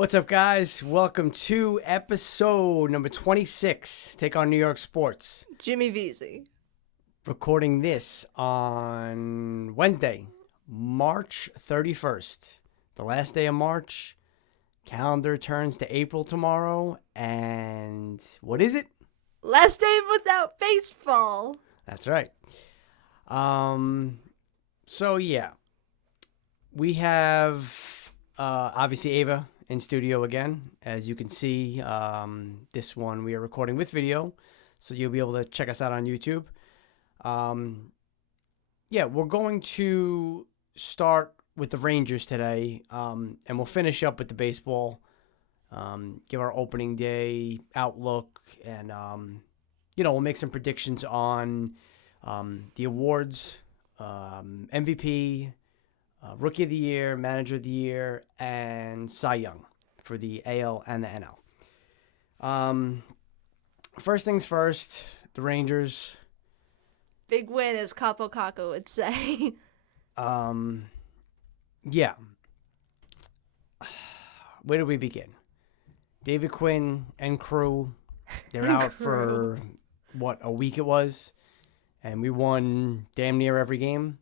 What's up, guys? Welcome to episode number 26, Take on New York Sports. Jimmy Veazey. Recording this on Wednesday, March 31st. The last day of March. Calendar turns to April tomorrow. And what is it? Last day without baseball. That's right. So, yeah. We have, obviously, Ava in studio again. As you can see, this one we are recording with video, so you'll be able to check us out on YouTube. Yeah, we're going to start with the Rangers today, and we'll finish up with the baseball, give our opening day outlook, and we'll make some predictions on the awards, MVP, Rookie of the Year, Manager of the Year, and Cy Young for the AL and the NL. First things first, the Rangers. Big win, as Capo Caco would say. Yeah. Where do we begin? David Quinn and crew, they're out for, a week it was, and we won damn near every game.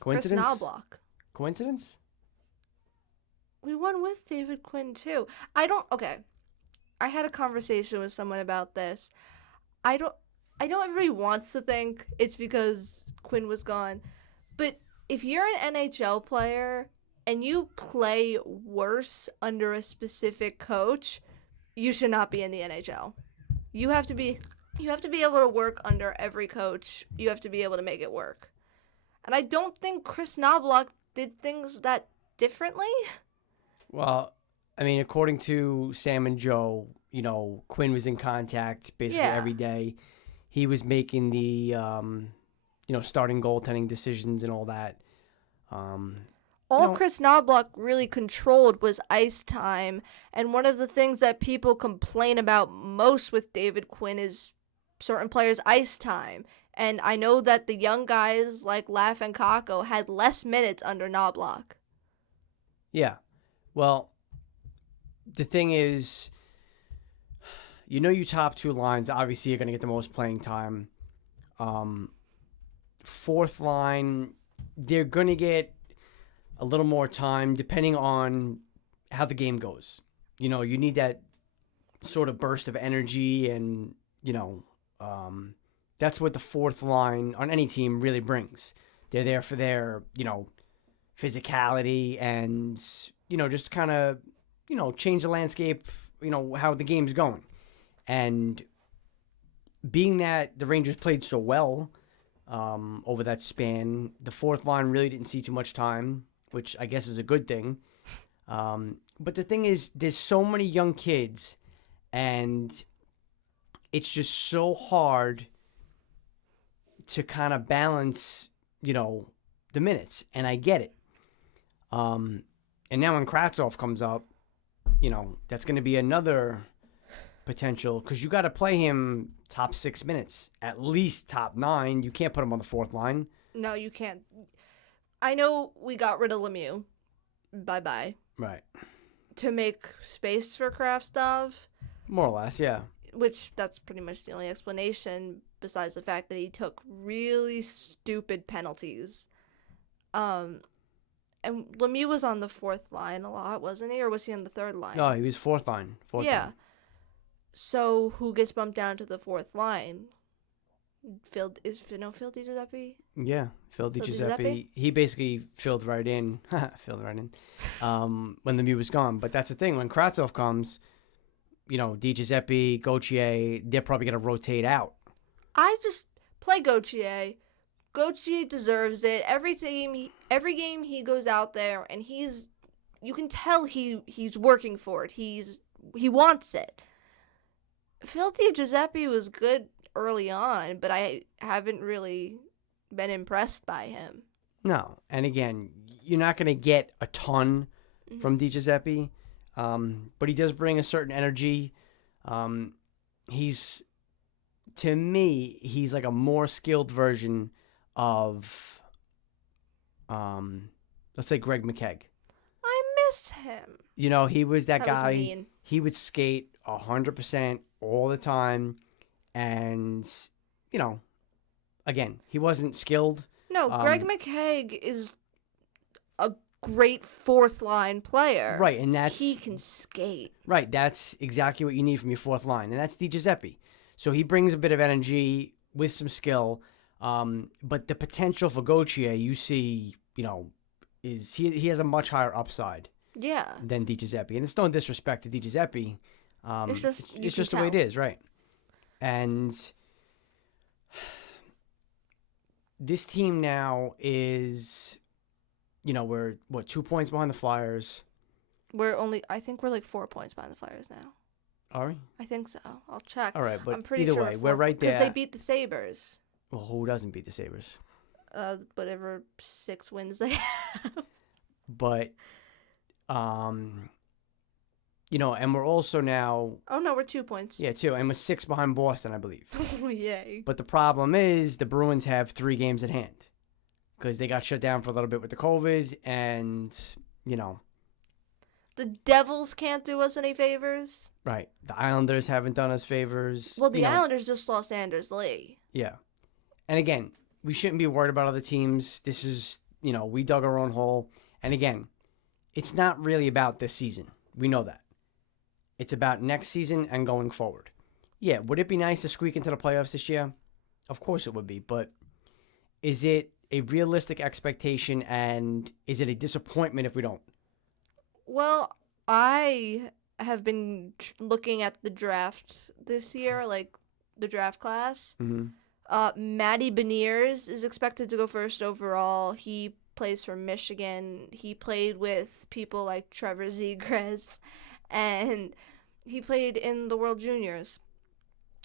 Coincidence? Chris Knobloch. Coincidence? We won with David Quinn, too. I had a conversation with someone about this. I know everybody wants to think it's because Quinn was gone, but if you're an NHL player and you play worse under a specific coach, you should not be in the NHL. You have to be able to work under every coach. You have to be able to make it work. And I don't think Chris Knobloch did things that differently. Well, I mean, according to Sam and Joe, Quinn was in contact basically every day. He was making the, starting goaltending decisions and all that. Chris Knobloch really controlled was ice time. And one of the things that people complain about most with David Quinn is certain players' ice time. And I know that the young guys like Laff and Kakko had less minutes under Knobloch. Yeah. Well, the thing is, your top two lines, obviously, you're going to get the most playing time. Fourth line, they're going to get a little more time depending on how the game goes. You need that sort of burst of energy and, that's what the fourth line on any team really brings. They're there for their, physicality and, just kind of, change the landscape, how the game's going. And being that the Rangers played so well over that span, the fourth line really didn't see too much time, which I guess is a good thing. But the thing is, there's so many young kids, and it's just so hard to kind of balance, the minutes. And I get it. And now when Kravtsov comes up, that's going to be another potential, because you got to play him top 6 minutes, at least top 9. You can't put him on the fourth line. No, you can't. I know we got rid of Lemieux. Bye-bye. Right. To make space for Kravtsov. More or less, yeah. Which, that's pretty much the only explanation, besides the fact that he took really stupid penalties. And Lemieux was on the fourth line a lot, wasn't he? Or was he on the third line? No, he was fourth line. Line. So who gets bumped down to the fourth line? Phil DiGiuseppe? Yeah, Phil DiGiuseppe. He basically filled right in. When Lemieux was gone. But that's the thing. When Kravtsov comes, DiGiuseppe, Gauthier, they're probably going to rotate out. I just play Gauthier. Gauthier deserves it. Every game he goes out there and you can tell he's working for it. He wants it. Phil DiGiuseppe was good early on, but I haven't really been impressed by him. No, and again, you're not going to get a ton from DiGiuseppe, but he does bring a certain energy. To me, he's like a more skilled version of, let's say, Greg McKegg. I miss him. You know, he was that That was guy. mean. He would skate 100% all the time, and you know, again, he wasn't skilled. No, Greg McKegg is a great fourth line player. Right, and he can skate. Right, that's exactly what you need from your fourth line, and that's Di Giuseppe. So he brings a bit of energy with some skill, but the potential for Gauthier, you see, you know, is he has a much higher upside. Yeah. Than Di Giuseppe, and it's no disrespect to Di Giuseppe. It's just the way it is, right? And this team now is, you know, we're 2 points behind the Flyers. I think we're like 4 points behind the Flyers now. Are we? I think so. I'll check. All right, but I'm pretty either sure way, we're right there. because they beat the Sabres. Well, who doesn't beat the Sabres? Whatever 6 wins they have. But, you know, and we're also now. Oh no, we're 2 points. Yeah, 2, and we're 6 behind Boston, I believe. Oh yay! But the problem is the Bruins have 3 games at hand because they got shut down for a little bit with the COVID, and you know. The Devils can't do us any favors. Right. The Islanders haven't done us favors. Well, the Islanders just lost Anders Lee. Yeah. And again, we shouldn't be worried about other teams. This is, you know, we dug our own hole. And again, it's not really about this season. We know that. It's about next season and going forward. Yeah, would it be nice to squeak into the playoffs this year? Of course it would be. But is it a realistic expectation, and is it a disappointment if we don't? Well, I have been looking at the draft this year, like the draft class. Mm-hmm. Matty Beniers is expected to go first overall. He plays for Michigan. He played with people like Trevor Zegras, and he played in the World Juniors.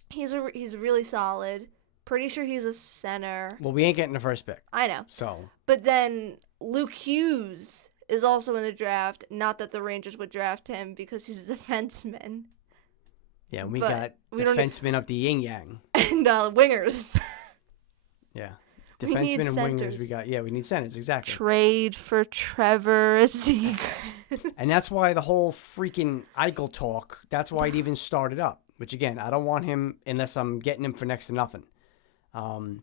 He's really solid. Pretty sure he's a center. Well, we ain't getting the first pick. I know. So. But then Luke Hughes is also in the draft. Not that the Rangers would draft him because he's a defenseman. Yeah, we got defensemen up the yin yang. And wingers. Yeah. We need Defensemen and centers. wingers. We need centers, exactly. Trade for Trevor Zegras. And that's why the whole freaking Eichel talk, that's why it even started up. Which, again, I don't want him unless I'm getting him for next to nothing.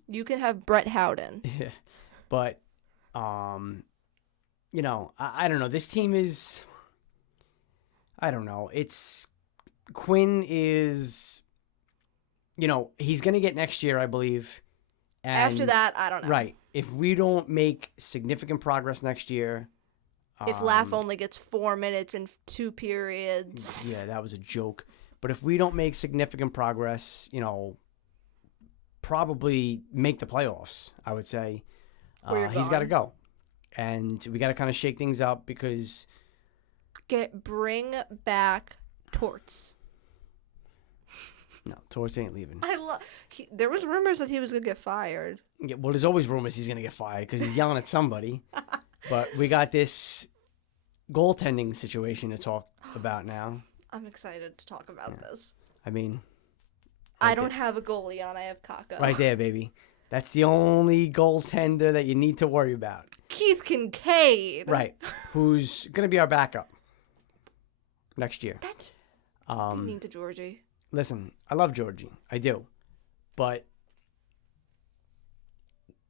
You can have Brett Howden. Yeah. But, you know, I don't know. This team is, I don't know. Quinn is, you know, he's going to get next year, I believe. And after that, I don't know. Right. If we don't make significant progress next year. If Laugh only gets 4 minutes in 2 periods. Yeah, that was a joke. But if we don't make significant progress, you know, probably make the playoffs, I would say. He's got to go. And we got to kind of shake things up because. Bring back Torts. No, Torts ain't leaving. There was rumors that he was going to get fired. Yeah, well, there's always rumors he's going to get fired because he's yelling at somebody. But we got this goaltending situation to talk about now. I'm excited to talk about this. I mean, I don't have a goalie on. I have Kakko. Right there, baby. That's the only goaltender that you need to worry about. Keith Kincaid. Right. Who's going to be our backup next year. That's mean to Georgie. Listen, I love Georgie. I do. But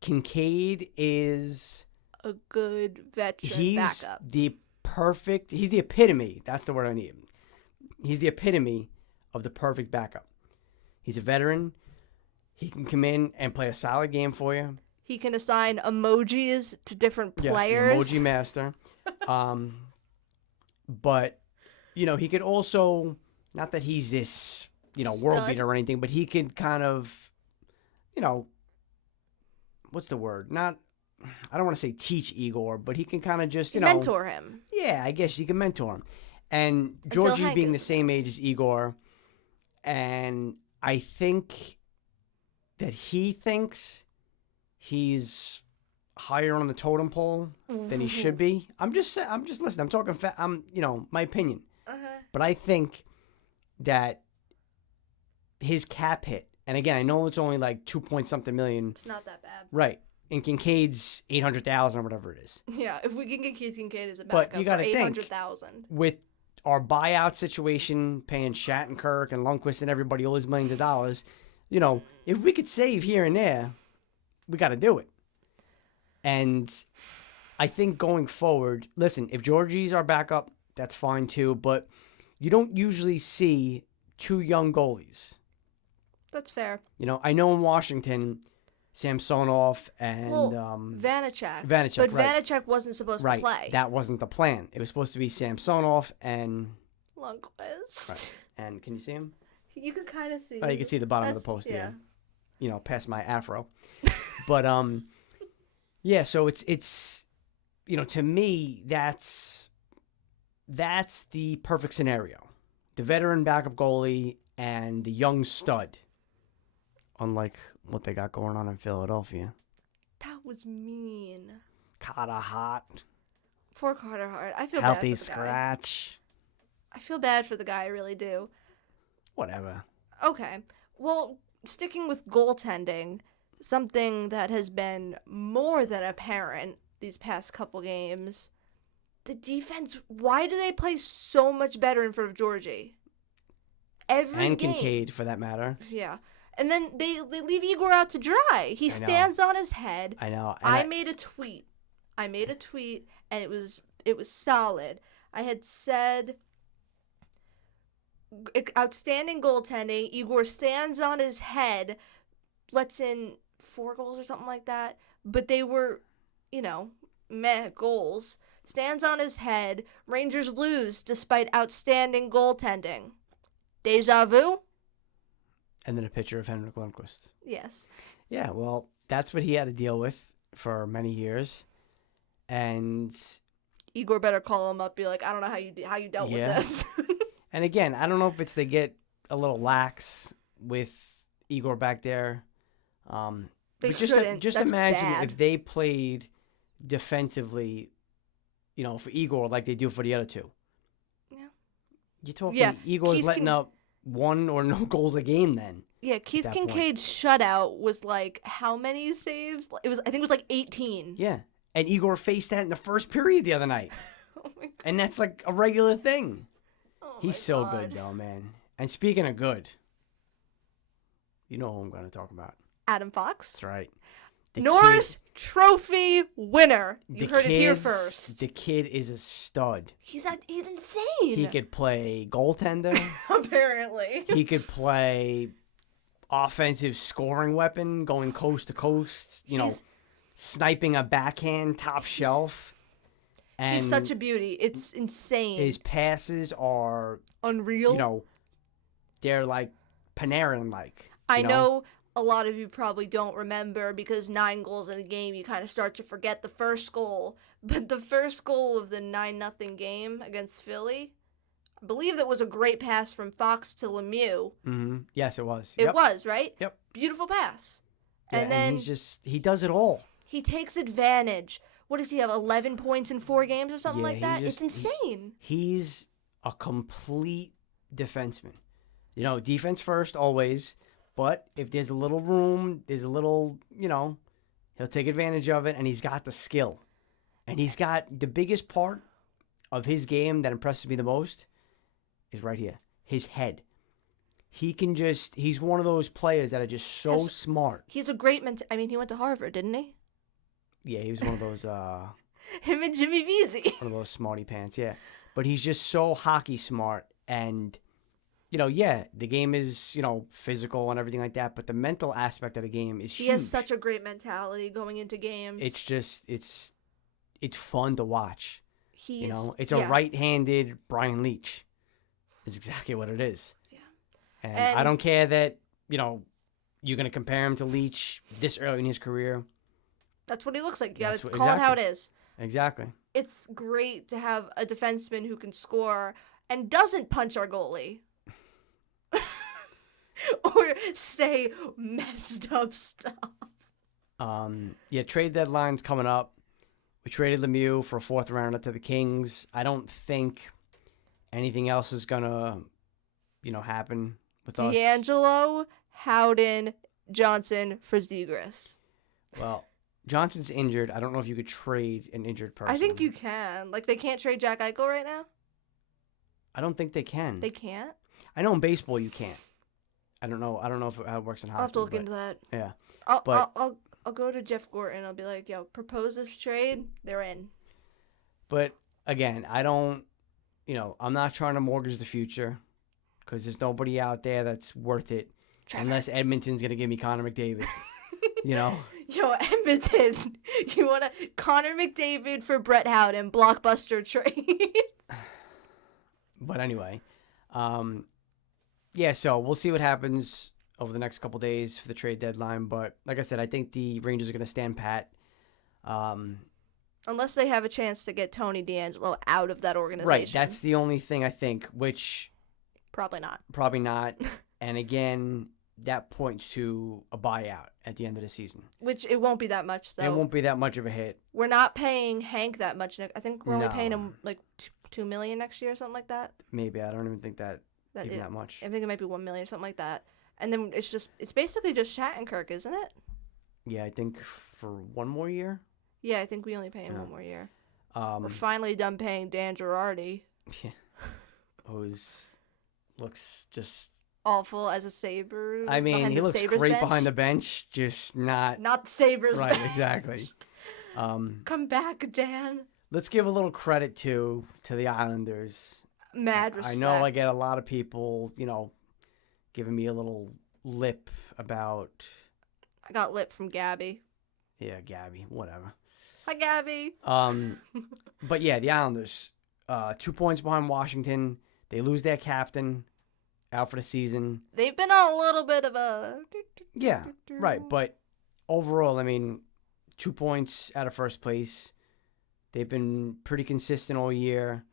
Kincaid is a good veteran backup. He's the epitome. That's the word I need. He's the epitome of the perfect backup. He's a veteran. He can come in and play a solid game for you. He can assign emojis to different players. Yes, the emoji master. But, you know, he could also, not that he's this, you know, world beater or anything, but he can kind of, you know, what's the word? I don't want to say teach Igor, but he can kind of just, mentor him. Yeah, I guess you can mentor him. And Georgie being the same age as Igor, and I think that he thinks he's higher on the totem pole than he should be. I'm just listening. I'm talking. My opinion. But I think that his cap hit, and again, I know it's only like 2 point something million. It's not that bad. Right. and Kincaid's 800,000 or whatever it is. Yeah, if we can get Keith Kincaid as a But backup you for gotta think, 800,000. with our buyout situation, paying Shattenkirk and Lundqvist and everybody all these millions of dollars, if we could save here and there, we got to do it. And I think going forward, listen, if Georgie's our backup, that's fine too. But you don't usually see two young goalies. That's fair. I know in Washington, Samsonov and Vanacek. Vanacek, but right. Vanacek wasn't supposed to play. That wasn't the plan. It was supposed to be Samsonov and Lundqvist. Right. And can you see him? You can kind of see. Oh, you can see the bottom of the post. Yeah. Past my afro. But yeah. So it's to me that's the perfect scenario. The veteran backup goalie and the young stud. Unlike what they got going on in Philadelphia. That was mean. Carter Hart. Poor Carter Hart. I feel Healthy bad for the guy. scratch. I feel bad for the guy. I really do. Whatever. Okay. Well, sticking with goaltending, something that has been more than apparent these past couple games, the defense, why do they play so much better in front of Georgie? Every and game. Kincaid, for that matter. Yeah. And then they leave Igor out to dry. He stands on his head. I know. I made a tweet, and it was solid. I had said, outstanding goaltending. Igor stands on his head, lets in 4 goals or something like that. But they were, meh goals. Stands on his head. Rangers lose despite outstanding goaltending. Deja vu? And then a picture of Henrik Lundqvist. Yes. Yeah, well, that's what he had to deal with for many years. And Igor better call him up, be like, I don't know how you dealt with this. And again, I don't know if it's they get a little lax with Igor back there. They but shouldn't. just That's imagine bad. if they played defensively, for Igor like they do for the other two. Yeah. You're talking Igor's Keith letting up 1 or no goals a game then. Yeah, Keith Kincaid's shutout was like how many saves? I think it was like 18. Yeah. And Igor faced that in the first period the other night. Oh my god. And that's like a regular thing. Oh He's so good though, man. And speaking of good, you know who I'm going to talk about. Adam Fox. That's right. Norris Trophy winner. You heard it here first. The kid is a stud. He's insane. He could play goaltender. Apparently. He could play offensive scoring weapon, going coast to coast, sniping a backhand top shelf. And he's such a beauty. It's insane. His passes are unreal. They're like Panarin-like. I know a lot of you probably don't remember because 9 goals in a game, you kind of start to forget the first goal. But the first goal of the 9-0 game against Philly, I believe that was a great pass from Fox to Lemieux. Mm-hmm. Yes, it was. It was, right? Yep. Beautiful pass. Yeah, and then he does it all. He takes advantage. What does he have, 11 points in 4 games or something like that? It's insane. He's a complete defenseman. Defense first always. But if there's a little room, there's a little, he'll take advantage of it, and he's got the skill. And he's got the biggest part of his game that impresses me the most is right here, his head. He's one of those players that are just so smart. He's a great he went to Harvard, didn't he? Yeah, he was one of those, him and Jimmy Vesey. one of those smarty pants, yeah. But he's just so hockey smart, and the game is, physical and everything like that, but the mental aspect of the game is huge. He has such a great mentality going into games. It's just, it's fun to watch. It's a yeah. right-handed Brian Leach. Is exactly what it is. Yeah. And I don't care that, you're going to compare him to Leach this early in his career. That's what he looks like. You got to call it how it is. Exactly. It's great to have a defenseman who can score and doesn't punch our goalie. Or say messed up stuff. Trade deadline's coming up. We traded Lemieux for a 4th rounder to the Kings. I don't think anything else is gonna, happen with us. D'Angelo, Howden, Johnson for Zegras. Well, Johnson's injured. I don't know if you could trade an injured person. I think you can. Like, they can't trade Jack Eichel right now? I don't think they can. They can't? I know in baseball you can't. I don't know how it works in hockey. I'll have to look into that. Yeah. I'll go to Jeff Gorton. I'll be like, yo, propose this trade. They're in. But again, I don't, I'm not trying to mortgage the future because there's nobody out there that's worth it. Trevor. Unless Edmonton's going to give me Connor McDavid. Yo, Edmonton. You want to Connor McDavid for Brett Howden blockbuster trade. But anyway, yeah, so we'll see what happens over the next couple days for the trade deadline. But like I said, I think the Rangers are going to stand pat. Unless they have a chance to get Tony DeAngelo out of that organization. Right, that's the only thing I think, which... Probably not. Probably not. And again, that points to a buyout at the end of the season. Which it won't be that much, though. It won't be that much of a hit. We're not paying Hank that much. I think we're only paying him like $2 million next year or something like that. Maybe. I don't even think that much. I think it might be $1 million or something like that. And then it's basically just Shattenkirk, isn't it? Yeah, I think for one more year. Yeah, I think we only pay him 1 more year. We're finally done paying Dan Girardi. Yeah. Looks just awful as a Sabre. I mean, he looks Sabres great bench. behind the bench, just not the Sabres right, bench. Exactly. Come back, Dan. Let's give a little credit to the Islanders. Mad respect. I know I get a lot of people, giving me a little lip about... I got lip from Gabby. Yeah, Gabby, whatever. Hi, Gabby. But yeah, the Islanders, 2 points behind Washington. They lose their captain, out for the season. They've been on a little bit of a... Yeah, right. But overall, I mean, 2 points out of first place. They've been pretty consistent all year.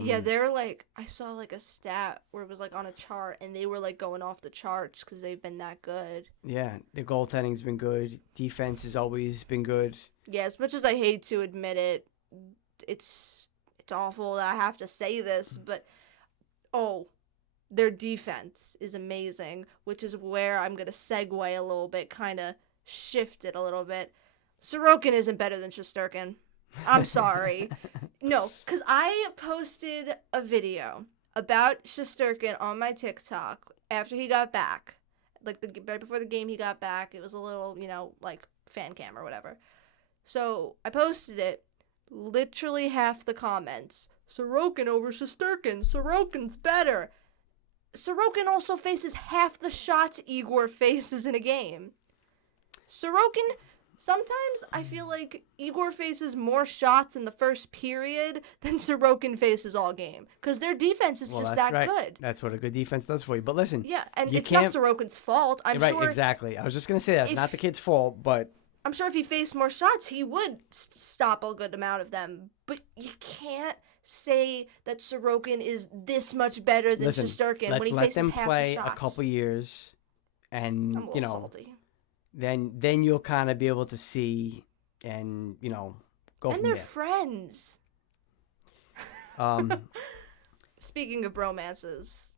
Yeah, they're like, I saw like a stat where it was like on a chart and they were like going off the charts because they've been that good. Yeah, their goaltending's been good. Defense has always been good. Yeah, as much as I hate to admit it, it's awful that I have to say this, but their defense is amazing, which is where I'm going to segue a little bit, kind of shift it a little bit. Sorokin isn't better than Shesterkin. I'm sorry. No, because I posted a video about Shesterkin on my TikTok after he got back. Like, right before the game he got back. It was a little, like, fan cam or whatever. So, I posted it. Literally half the comments. Sorokin over Shesterkin. Sorokin's better. Sorokin also faces half the shots Igor faces in a game. Sorokin... Sometimes I feel like Igor faces more shots in the first period than Sorokin faces all game. Because their defense is just that good. That's what a good defense does for you. But listen. Yeah, and it's not Sorokin's fault. I'm sure. Right, exactly. I was just going to say that's not the kid's fault, but... I'm sure if he faced more shots, he would stop a good amount of them. But you can't say that Sorokin is this much better than Shesterkin when he faces half the shots. Let's let them play a couple years and, I'm a little salty. Then you'll kind of be able to see and, go from there. And they're friends. Speaking of bromances,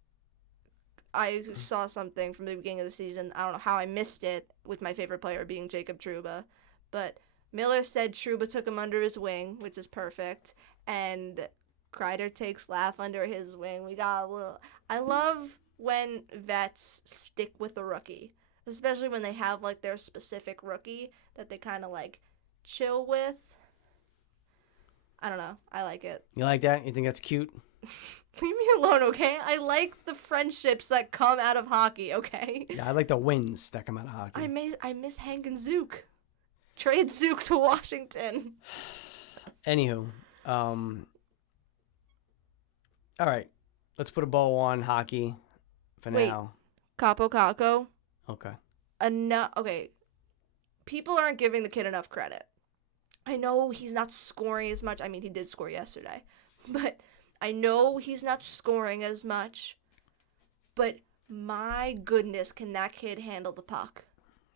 I saw something from the beginning of the season. I don't know how I missed it with my favorite player being Jacob Trouba. But Miller said Trouba took him under his wing, which is perfect. And Kreider takes Laugh under his wing. We got a little... I love when vets stick with a rookie. Especially when they have, like, their specific rookie that they kind of, like, chill with. I don't know. I like it. You like that? You think that's cute? Leave me alone, okay? I like the friendships that come out of hockey, okay? Yeah, I like the wins that come out of hockey. I miss Hank and Zook. Trade Zook to Washington. Anywho. All right. Let's put a bow on hockey for now. Capo Caco. Okay. Okay. People aren't giving the kid enough credit. I know he's not scoring as much. I mean, he did score yesterday. But I know he's not scoring as much. But my goodness, can that kid handle the puck?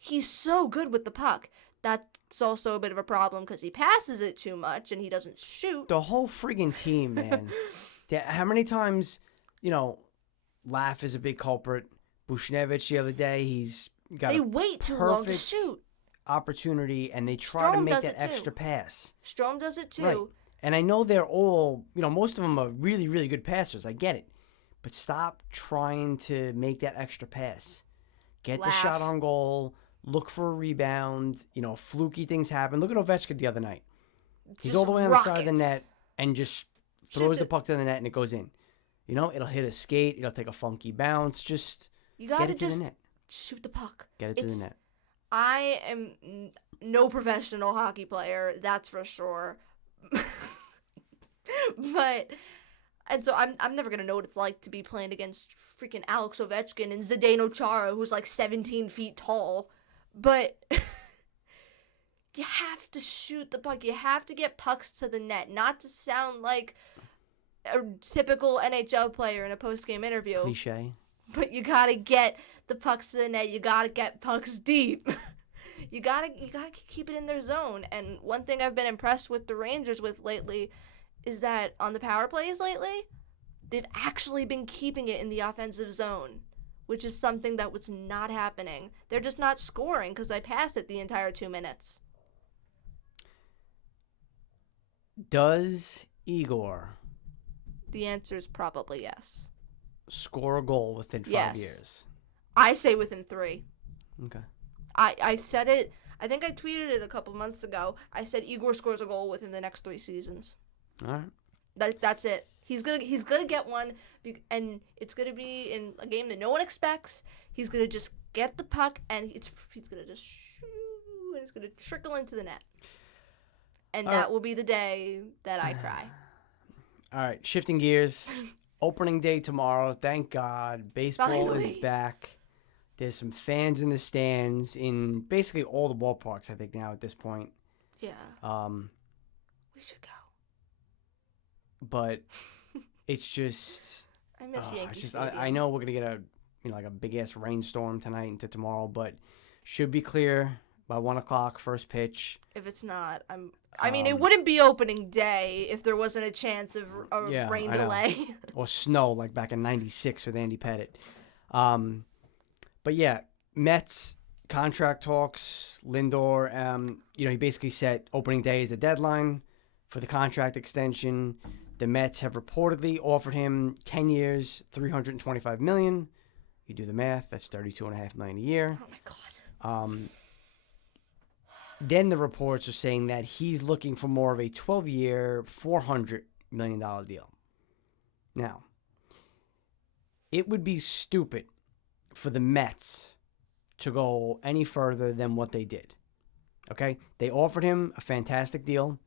He's so good with the puck. That's also a bit of a problem because he passes it too much and he doesn't shoot. The whole friggin' team, man. How many times, Laugh is a big culprit. Bushnevich the other day, he's got They wait too long to shoot. opportunity and they try to Strome make does that it too. extra pass. Strome does it too. Right. And I know they're all, most of them are really, really good passers. I get it. But stop trying to make that extra pass. Get the shot on goal. Look for a rebound. Fluky things happen. Look at Ovechkin the other night. He's Just all the way on the side of the rockets. net and just throws the puck to the net and it goes in. It'll hit a skate. It'll take a funky bounce. Just You get gotta it to just the net. shoot the puck. Get it to the net. I am no professional hockey player, that's for sure. And so I'm never gonna know what it's like to be playing against freaking Alex Ovechkin and Zdeno Chara, who's like 17 feet tall. But you have to shoot the puck. You have to get pucks to the net. Not to sound like a typical NHL player in a post-game interview. Cliche. But you gotta get the pucks to the net. You gotta get pucks deep. You gotta keep it in their zone. And one thing I've been impressed with the Rangers with lately is that on the power plays lately, they've actually been keeping it in the offensive zone, which is something that was not happening. They're just not scoring because I passed it the entire 2 minutes. Does Igor The answer is probably yes. score a goal within 5 years? I say within 3. Okay. I said it. I think I tweeted it a couple months ago. I said Igor scores a goal within the next 3 seasons. All right. That's it. He's gonna get one, and it's gonna be in a game that no one expects. He's gonna just get the puck, and he's gonna just shoot, and it's gonna trickle into the net. And that will be the day that I cry. All right. Shifting gears. Opening day tomorrow. Thank God. Baseball Finally. is back. There's some fans in the stands in basically all the ballparks, I think, now at this point. Yeah. We should go. But it's just... I miss Yankee just, Stadium. I know we're going to get a big-ass rainstorm tonight into tomorrow, but should be clear by 1 o'clock, first pitch. If it's not, I mean, it wouldn't be opening day if there wasn't a chance of a rain delay. Or snow, like back in 96 with Andy Pettit. But yeah, Mets contract talks, Lindor, he basically said opening day is the deadline for the contract extension. The Mets have reportedly offered him 10 years, $325 million. You do the math, that's $32.5 million a year. Oh my God. Then the reports are saying that he's looking for more of a 12-year, $400 million deal. Now, it would be stupid for the Mets to go any further than what they did. Okay? They offered him a fantastic deal.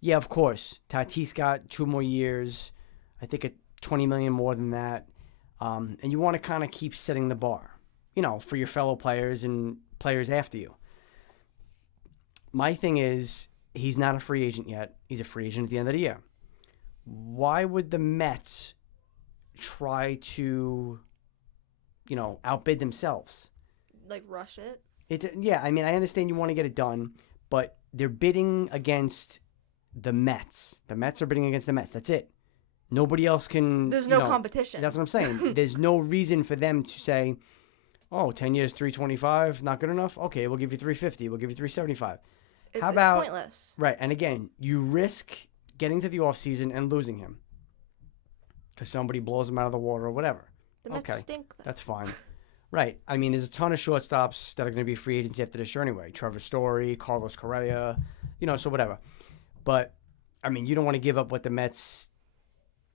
Yeah, of course. Tatis got 2 more years. I think $20 million more than that. And you want to kind of keep setting the bar, for your fellow players and players after you. My thing is, he's not a free agent yet. He's a free agent at the end of the year. Why would the Mets try to, outbid themselves? Like rush it? Yeah, I mean, I understand you want to get it done, but they're bidding against the Mets. The Mets are bidding against the Mets. That's it. Nobody else can... There's no competition. That's what I'm saying. There's no reason for them to say, 10 years, $325, not good enough? Okay, we'll give you $350. We'll give you $375. How about... It's pointless. Right, and again, you risk getting to the offseason and losing him because somebody blows him out of the water or whatever. The Mets stink, though. That's fine. Right. I mean, there's a ton of shortstops that are going to be free agents after this year anyway. Trevor Story, Carlos Correa, so whatever. But, I mean, you don't want to give up what the Mets,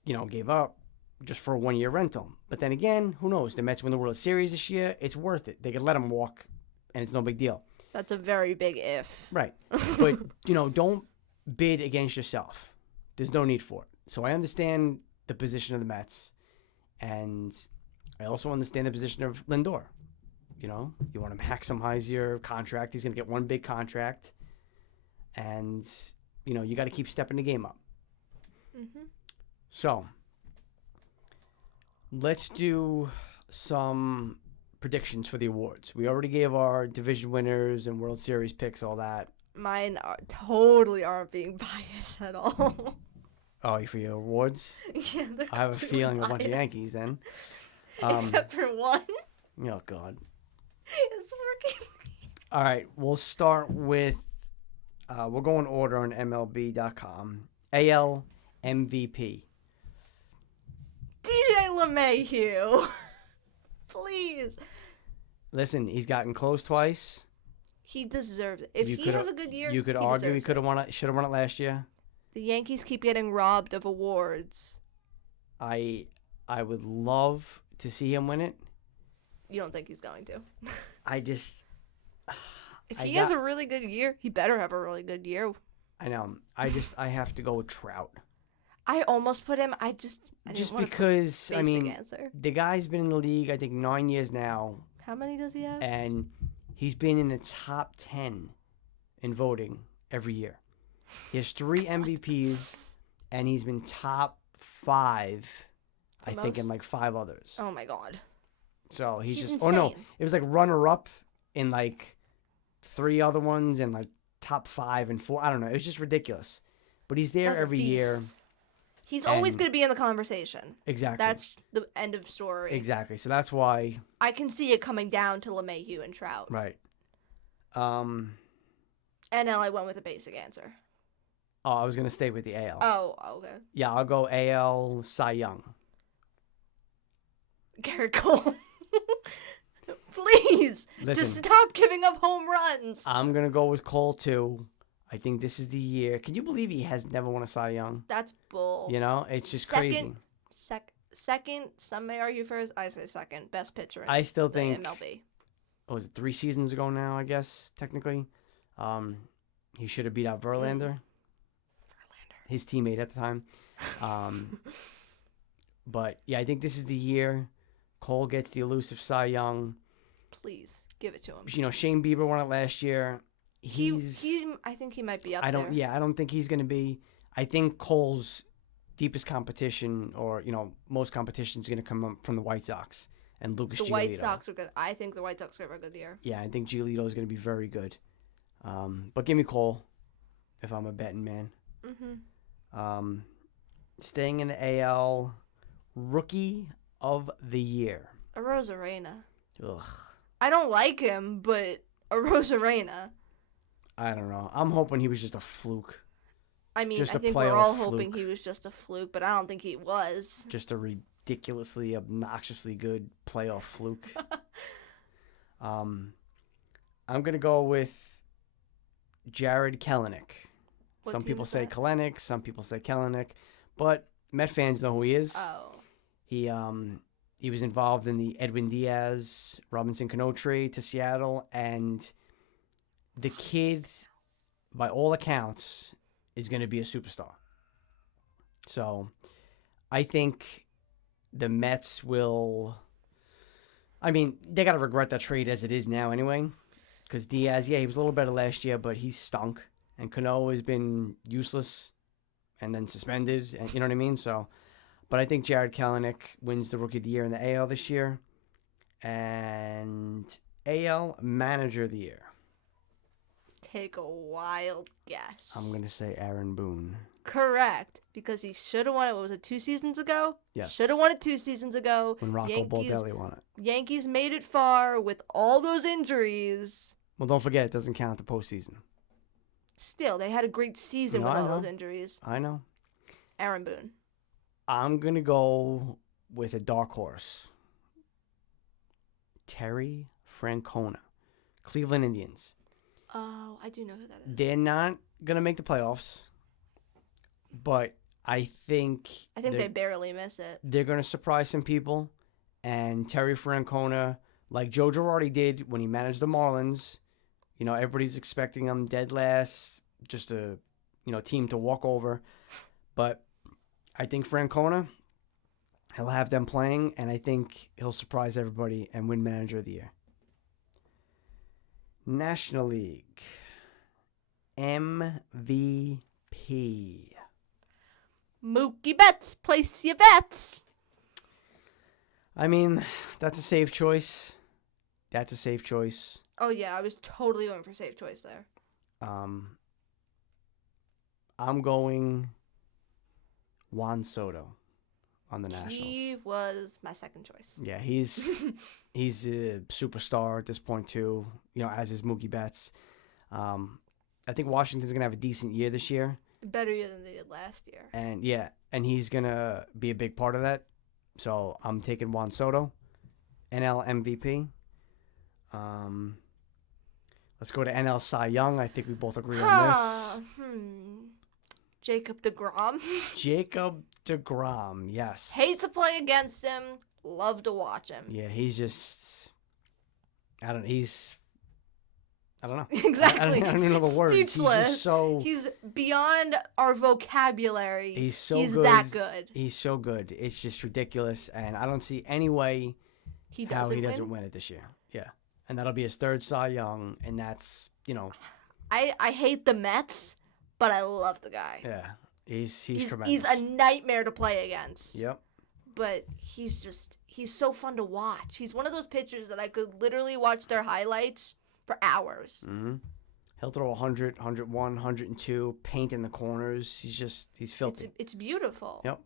gave up just for a 1-year rental. But then again, who knows? The Mets win the World Series this year. It's worth it. They could let him walk, and it's no big deal. That's a very big if. Right. But, don't bid against yourself. There's no need for it. So I understand the position of the Mets, and I also understand the position of Lindor. You want to maximize your contract. He's going to get one big contract, and, you got to keep stepping the game up. Mm-hmm. So let's do some predictions for the awards. We already gave our division winners and World Series picks, all that. Mine totally aren't being biased at all. Oh, for your awards? Yeah, I have a feeling a bunch of Yankees then. Except for one. Oh, God. It's working. All right, we'll start with. We'll go in order on MLB.com. AL MVP. DJ LeMahieu. Please. Listen, he's gotten close twice. He deserves it. If You he could- has a good year, You could he argue he deserves could it. have won it. Should have won it last year. The Yankees keep getting robbed of awards. I would love to see him win it. You don't think he's going to? I just. If I he got- has a really good year, he better have a really good year. I know. I have to go with Trout. I almost put him. I Just didn't wanna put because I basic mean answer. the guy's been in the league I think 9 years now, How many does he have? and he's been in the top 10 in voting every year. He has 3 MVPs, and he's been top 5, I For think, in most? like 5 others. Oh my god. So he's He's just. Oh no, insane. it was like runner up in like 3 other ones, and like top 5 and 4. I don't know. It was just ridiculous. But he's there That's a every year. beast. He's always And- going to be in the conversation. Exactly. That's the end of story. Exactly. So that's why. I can see it coming down to LeMahieu and Trout. Right. NL, I went with a basic answer. Oh, I was gonna stay with the AL. Oh, okay. Yeah, I'll go AL Cy Young. Garrett Cole. Please, Listen, just stop giving up home runs. I'm gonna go with Cole too. I think this is the year. Can you believe he has never won a Cy Young? That's bull. You know, it's just Second- crazy. Second, some may argue first. I say second. Best pitcher in I still the think. MLB. What was it 3 seasons ago now? I guess technically, he should have beat out Verlander, his teammate at the time. But yeah, I think this is the year Cole gets the elusive Cy Young. Please give it to him. You know, Shane Bieber won it last year. I think he might be up I don't. there. Yeah, I don't think he's going to be. I think Cole's deepest competition, or most competition, is going to come up from the White Sox and Lucas The Giolito. White Sox are good. I think the White Sox are have a good year. Yeah, I think Giolito is going to be very good. But give me Cole, if I'm a betting man. Mm-hmm. Staying in the AL, Rookie of the Year. Arozarena. Ugh, I don't like him, but Arozarena. I don't know. I'm hoping he was just a fluke. I mean, Just I a think we're playoff all hoping fluke. he was just a fluke, but I don't think he was. Just a ridiculously, obnoxiously good playoff fluke. I'm gonna go with Jared Kelenic. What Some team people is say that? Kelenic, some people say Kelenic, but Met fans know who he is. Oh. He was involved in the Edwin Diaz, Robinson Cano trade to Seattle, and the kid, by all accounts, is going to be a superstar. So, I think the Mets will. I mean, they got to regret that trade as it is now anyway, because Diaz, yeah, he was a little better last year, but he's stunk, and Cano has been useless, and then suspended, and you know what I mean. So. But I think Jared Kelenic wins the Rookie of the Year in the AL this year. And AL Manager of the Year. Take a wild guess. I'm going to say Aaron Boone. Correct, because he should have won it. What was it, 2 seasons ago? Yes. Should have won it 2 seasons ago. When Rocco Baldelli won it. Yankees made it far with all those injuries. Well, don't forget, it doesn't count the postseason. Still, they had a great season No, with I all know. those injuries. I know. Aaron Boone. I'm going to go with a dark horse. Terry Francona. Cleveland Indians. Oh, I do know who that is. They're not going to make the playoffs, but I think they barely miss it. they're going to surprise some people. And Terry Francona, like Joe Girardi did when he managed the Marlins, everybody's expecting him dead last, just a team to walk over. But I think Francona, he'll have them playing, and I think he'll surprise everybody and win Manager of the Year. National League MVP. Mookie Betts, place your bets. I mean, that's a safe choice. That's a safe choice. Oh yeah, I was totally going for safe choice there. I'm going Juan Soto. on the Nationals. He was my second choice. Yeah, he's a superstar at this point too. As is Mookie Betts. I think Washington's gonna have a decent year this year. Better year than they did last year. And he's gonna be a big part of that. So I'm taking Juan Soto, NL MVP. Let's go to NL Cy Young. I think we both agree on this. Jacob deGrom. Jacob deGrom, yes. Hate to play against him. Love to watch him. Yeah, he's just. I don't know. Exactly. I don't even know the words. Speechless. He's just so. He's beyond our vocabulary. He's so He's good. that good. He's so good. It's just ridiculous, and I don't see any way he doesn't win it this year. Yeah, and that'll be his third Cy Young, and that's I hate the Mets, but I love the guy. Yeah, he's tremendous. He's a nightmare to play against. Yep. But he's so fun to watch. He's one of those pitchers that I could literally watch their highlights for hours. Mm-hmm. He'll throw 100, 101, 102, paint in the corners. He's filthy. It's beautiful. Yep.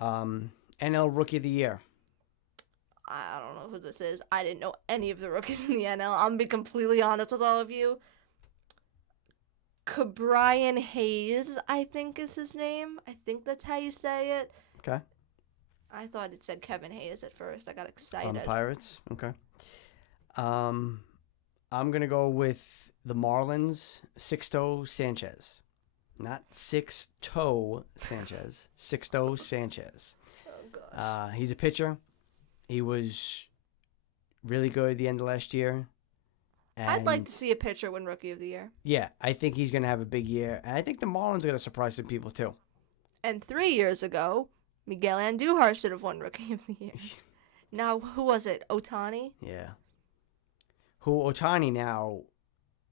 NL Rookie of the Year. I don't know who this is. I didn't know any of the rookies in the NL. I'm going to be completely honest with all of you. Brian Hayes, I think is his name. I think that's how you say it. Okay. I thought it said Kevin Hayes at first. I got excited. On the Pirates. Okay. I'm gonna go with the Marlins. Sixto Sanchez, not Six-Toe Sanchez. Sixto Sanchez. Oh gosh. He's a pitcher. He was really good at the end of last year. I'd like to see a pitcher win Rookie of the Year. Yeah, I think he's gonna have a big year, and I think the Marlins are gonna surprise some people too. And 3 years ago, Miguel Andujar should have won Rookie of the Year. Now, who was it? Ohtani? Yeah. Ohtani now,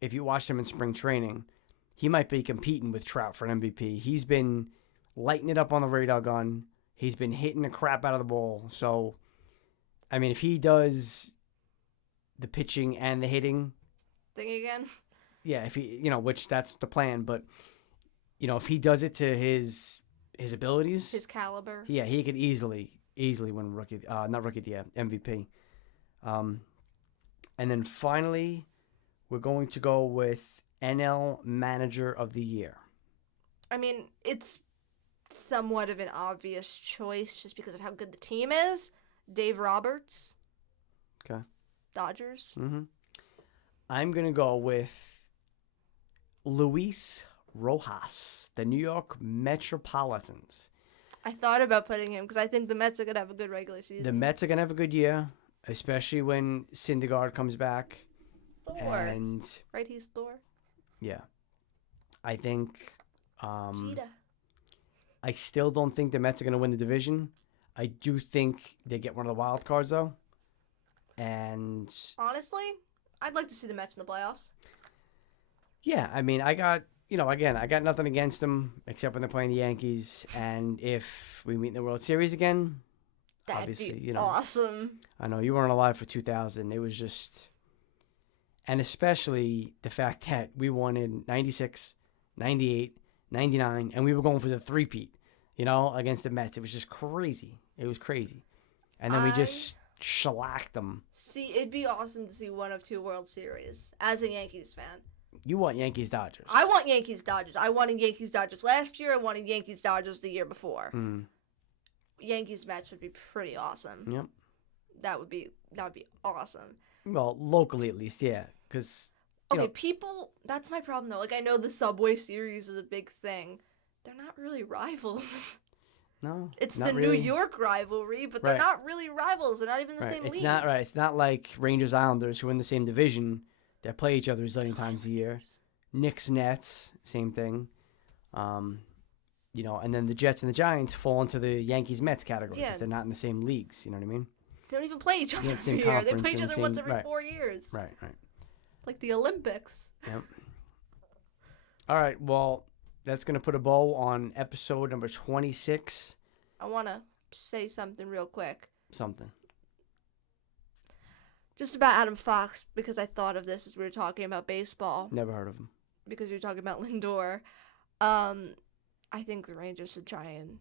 if you watch him in spring training, he might be competing with Trout for an MVP. He's been lighting it up on the radar gun. He's been hitting the crap out of the ball. So, I mean, if he does the pitching and the hitting thing again, yeah, if he, which that's the plan, but if he does it to his abilities, his caliber, yeah, he could easily win MVP. And then finally, we're going to go with NL Manager of the Year. I mean, it's somewhat of an obvious choice just because of how good the team is. Dave Roberts. Okay. Dodgers. Mm-hmm. I'm going to go with Luis Rojas, the New York Metropolitans. I thought about putting him because I think the Mets are going to have a good regular season. The Mets are going to have a good year, especially when Syndergaard comes back. Thor. And right, he's Thor. Yeah. I think Cheetah. I still don't think the Mets are going to win the division. I do think they get one of the wild cards, though. And honestly, I'd like to see the Mets in the playoffs. Yeah, I mean, I got nothing against them except when they're playing the Yankees. And if we meet in the World Series again, that'd obviously, be awesome. I know you weren't alive for 2000. It was just, and especially the fact that we won in 96, 98, 99, and we were going for the three-peat, against the Mets. It was just crazy. It was crazy. And then we just shellacked them. See, it'd be awesome to see one of two World Series as a Yankees fan. You want Yankees-Dodgers. I want Yankees-Dodgers. I wanted Yankees-Dodgers last year. I wanted Yankees-Dodgers the year before. Yankees-Mets would be pretty awesome. Yep. That would be awesome. Well, locally at least, yeah. Because people. That's my problem though. Like I know the Subway Series is a big thing. They're not really rivals. No, it's not the really. New York rivalry, but they're not really rivals. They're not even the same league. It's not right. It's not like Rangers Islanders who are in the same division that play each other a zillion times a year. Knicks Nets, same thing. And then the Jets and the Giants fall into the Yankees Mets category because they're not in the same leagues. You know what I mean? They don't even play each other every year. They play each other once every 4 years. Right. It's like the Olympics. Yep. All right. Well, that's going to put a bow on episode number 26. I want to say something real quick. Something. Just about Adam Fox, because I thought of this as we were talking about baseball. Never heard of him. Because you were talking about Lindor. I think the Rangers should try and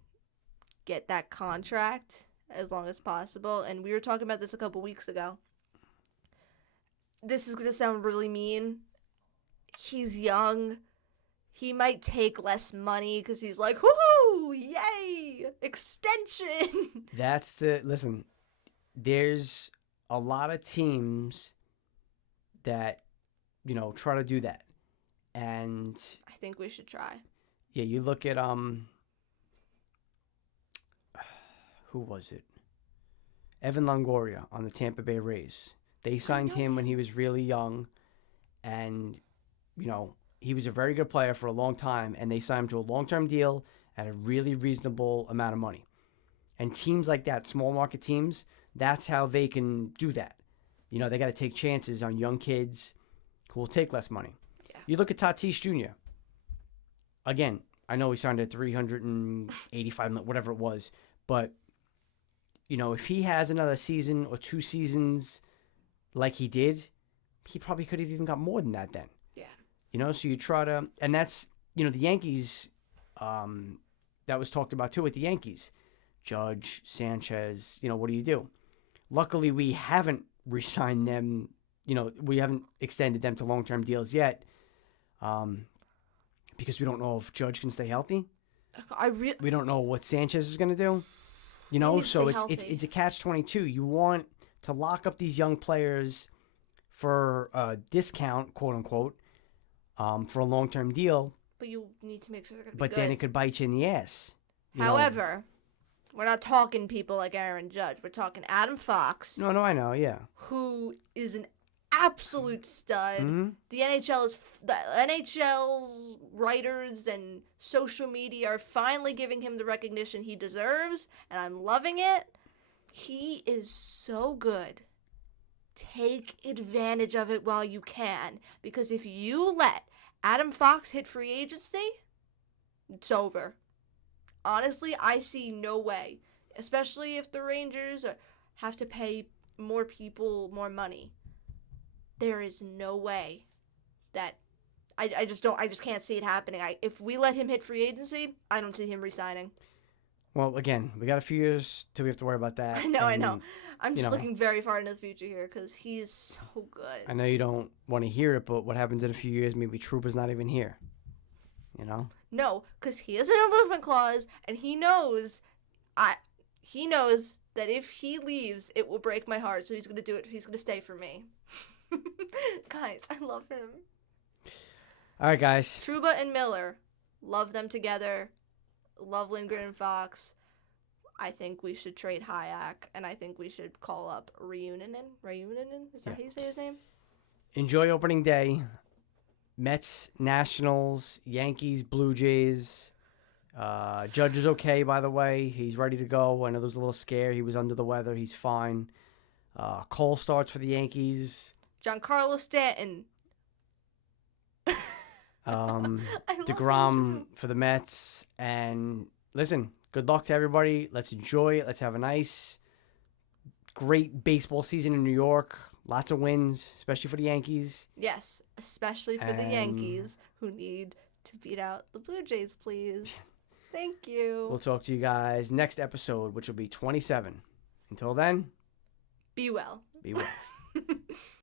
get that contract as long as possible. And we were talking about this a couple weeks ago. This is going to sound really mean. He's young. He might take less money because he's like, woohoo, yay, extension. Listen, there's a lot of teams that, try to do that. And I think we should try. yeah, you look at, who was it? Evan Longoria on the Tampa Bay Rays. They signed him when he was really young, and, he was a very good player for a long time, and they signed him to a long-term deal at a really reasonable amount of money. And teams like that, small market teams, that's how they can do that. They got to take chances on young kids who will take less money. Yeah. You look at Tatis Jr. Again, I know he signed at $385 whatever it was, but if he has another season or 2 seasons like he did, he probably could have even got more than that then. Yeah. So you try to, and that's, the Yankees, that was talked about too with the Yankees. Judge, Sanchez, what do you do? Luckily, we haven't re-signed them. We haven't extended them to long-term deals yet, because we don't know if Judge can stay healthy. We don't know what Sanchez is going to do. So it's a catch-22. You want to lock up these young players for a discount, quote unquote, for a long-term deal. But you need to make sure they're going to be But good. then it could bite you in the ass. However, we're not talking people like Aaron Judge. We're talking Adam Fox. No, I know, yeah. Who is an absolute stud. Mm-hmm. The NHL's writers and social media are finally giving him the recognition he deserves, and I'm loving it. He is so good. Take advantage of it while you can, because if you let Adam Fox hit free agency, it's over. Honestly, I see no way, especially if the Rangers have to pay more people more money. There is no way that I just can't see it happening. If we let him hit free agency, I don't see him resigning. Well, again, we got a few years till we have to worry about that. I know. I'm just looking very far into the future here because he is so good. I know you don't want to hear it, but what happens in a few years? Maybe Trouba's not even here. No, because he has a no movement clause, and he knows that if he leaves, it will break my heart. So he's gonna do it. He's gonna stay for me. Guys, I love him. All right, guys. Trouba and Miller, love them together. Love Lindgren and Fox. I think we should trade Hayek, and I think we should call up Reunionen. Is that how you say his name? Enjoy opening day. Mets, Nationals, Yankees, Blue Jays. Judge is okay, by the way. He's ready to go. I know there was a little scare. He was under the weather. He's fine. Cole starts for the Yankees. Giancarlo Stanton. DeGrom for the Mets. And listen, good luck to everybody. Let's enjoy it. Let's have a nice, great baseball season in New York. Lots of wins, especially for the Yankees. Yes, especially for the Yankees, who need to beat out the Blue Jays, please. Thank you. We'll talk to you guys next episode, which will be 27. Until then, be well. Be well.